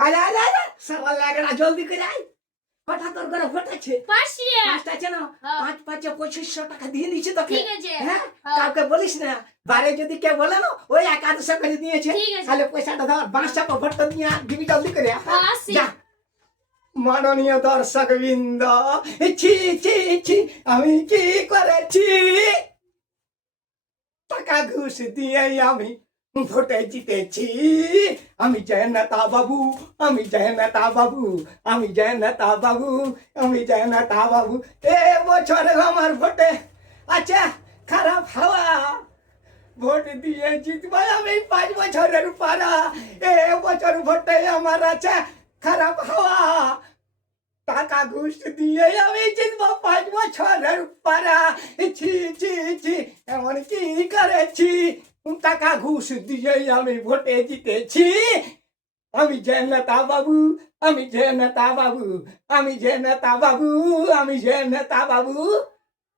আরে আরে আরে সকাল লাগা জলদি করে আয়। কটা তোর ঘরে ভোট আছে? পাঁচটা আছে না? পাঁচ পাঁচে 2500 টাকা দিয়ে দিয়েছে তোকে। ঠিক আছে। হ্যাঁ, কাউকে বলিস না। বারে যদি কেউ বলে না ওই 1100 করে দিয়েছে। ঠিক আছে। তাহলে পয়সাটা ধর, বাঁশ চাপা ভোটটা নিয়ে দিবি জলদি করে। আসি। যা। মাননীয় দর্শক বৃন্দ, ছি ছি ছি, আমি কি করেছি? টাকা ঘুষ দিয়ে আমি ভোটে জিতেছি। আমি জয় নেতা বাবু, আমি জয় নেতা বাবু, আমি জয় নেতা বাবু, আমি জয় নেতা বাবু। এ বছর আমার ভোটে আচ্ছা খারাপ হাওয়া। ভোট দিয়ে জিতবো আমি 5 বছরের পারা। এ বছর ভোটে আমার আছে খারাপ হাওয়া। টাকা ঘুষ দিয়ে আমি জিতবো 5 বছরের পারা। ছি ছি ছি, এমন কি করেছি? টাকা ঘুষ দিয়ে আমি ভোটে জিতেছি। আমি যে নেতা বাবু, আমি যে নেতা বাবু, আমি যে নেতা বাবু, আমি যে নেতা বাবু।